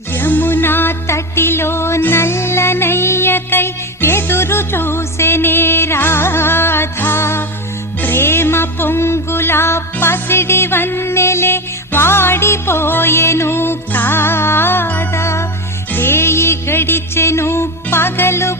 యమునా తటిలో నల్లనయ్యకై ఎదురు చూసెనే రాధా. ప్రేమ పొంగుల పసిడి వన్నెలే వాడిపోయెను కాదా. రేయి గడిచెను పగలు